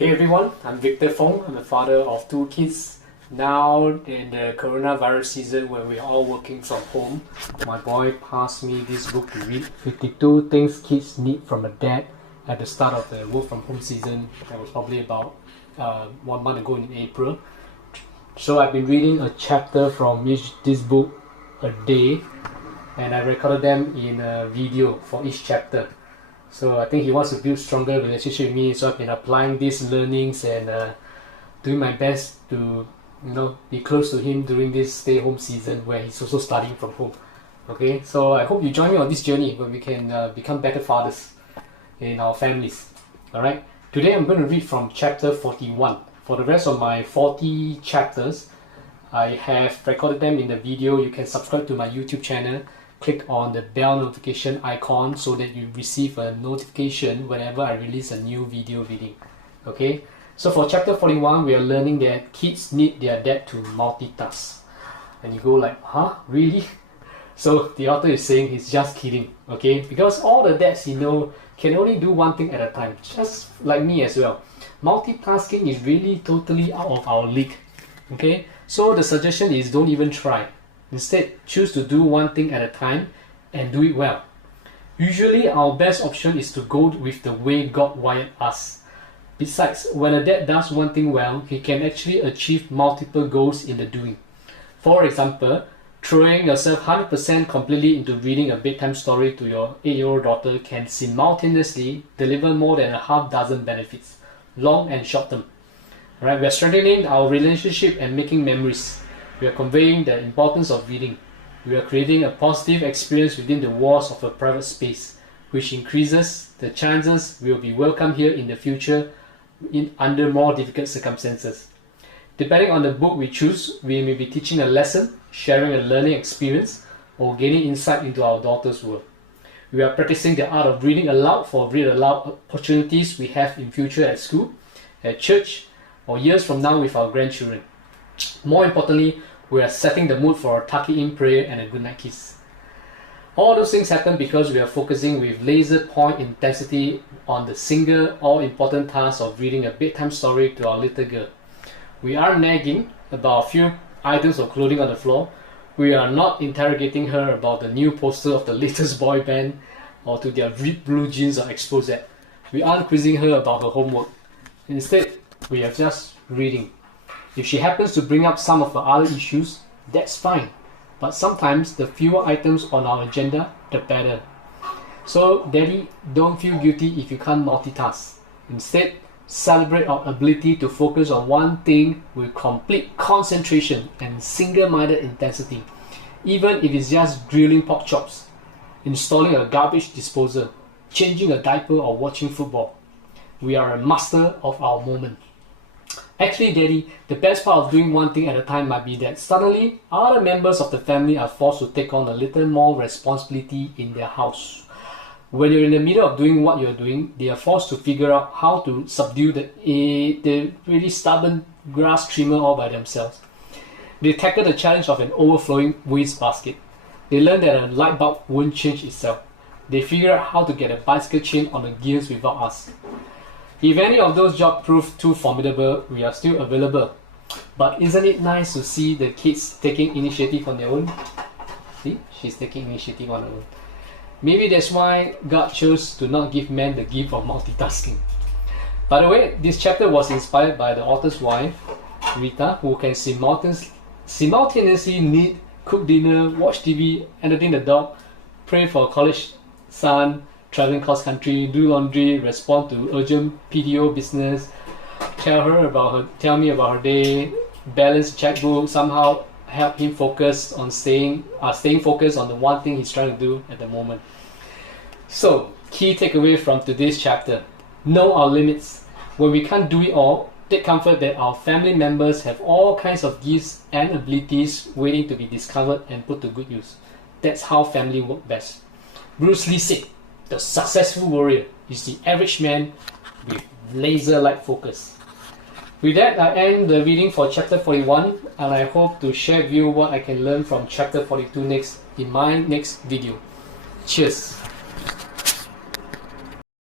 Hey everyone, I'm Victor Fong. I'm a father of 2 kids. Now in the coronavirus season when we're all working from home, my boy passed me this book to read, 52 Things Kids Need from a Dad, at the start of the work from home season. That was probably about 1 month ago in April. So I've been reading a chapter from this book a day, and I recorded them in a video for each chapter. So I think he wants to build stronger relationship with me, so I've been applying these learnings and doing my best to be close to him during this stay home season where he's also studying from home. Okay, so I hope you join me on this journey where we can become better fathers in our families. Alright, today I'm going to read from chapter 41. For the rest of my 40 chapters, I have recorded them in the video. You can subscribe to my YouTube channel. Click on the bell notification icon so that you receive a notification whenever I release a new video reading. Okay, so for chapter 41, we are learning that kids need their dad to multitask. And you go like, huh? Really? So the author is saying he's just kidding, okay? Because all the dads can only do one thing at a time, just like me as well. Multitasking is really totally out of our league, okay? So the suggestion is don't even try. Instead, choose to do one thing at a time and do it well. Usually, our best option is to go with the way God wired us. Besides, when a dad does one thing well, he can actually achieve multiple goals in the doing. For example, throwing yourself 100% completely into reading a bedtime story to your 8-year-old daughter can simultaneously deliver more than a half dozen benefits, long and short term. Right? We are strengthening our relationship and making memories. We are conveying the importance of reading. We are creating a positive experience within the walls of a private space, which increases the chances we will be welcome here in the future under more difficult circumstances. Depending on the book we choose, we may be teaching a lesson, sharing a learning experience, or gaining insight into our daughter's world. We are practicing the art of reading aloud for read aloud opportunities we have in future at school, at church, or years from now with our grandchildren. More importantly, we are setting the mood for a tuck-in prayer and a goodnight kiss. All those things happen because we are focusing with laser point intensity on the single all-important task of reading a bedtime story to our little girl. We are nagging about a few items of clothing on the floor. We are not interrogating her about the new poster of the latest boy band or to their ripped blue jeans or exposed. We aren't quizzing her about her homework. Instead, we are just reading. If she happens to bring up some of the other issues, that's fine. But sometimes the fewer items on our agenda, the better. So, Daddy, don't feel guilty if you can't multitask. Instead, celebrate our ability to focus on one thing with complete concentration and single-minded intensity. Even if it's just grilling pork chops, installing a garbage disposal, changing a diaper or watching football. We are a master of our moment. Actually, Daddy, the best part of doing one thing at a time might be that suddenly other members of the family are forced to take on a little more responsibility in their house. When you're in the middle of doing what you're doing, they are forced to figure out how to subdue the really stubborn grass trimmer all by themselves. They tackle the challenge of an overflowing waste basket. They learn that a light bulb won't change itself. They figure out how to get a bicycle chain on the gears without us. If any of those jobs prove too formidable, we are still available. But isn't it nice to see the kids taking initiative on their own? See, she's taking initiative on her own. Maybe that's why God chose to not give men the gift of multitasking. By the way, this chapter was inspired by the author's wife, Rita, who can simultaneously knit, cook dinner, watch TV, entertain the dog, pray for a college son, traveling cross country, do laundry, respond to urgent PDO business, tell me about her day, balance checkbook, somehow help him focus on staying focused on the one thing he's trying to do at the moment. So, key takeaway from today's chapter: know our limits. When we can't do it all, take comfort that our family members have all kinds of gifts and abilities waiting to be discovered and put to good use. That's how family works best. Bruce Lee said, the successful warrior is the average man with laser-like focus. With that, I end the reading for chapter 41, and I hope to share with you what I can learn from chapter 42 next in my next video. Cheers!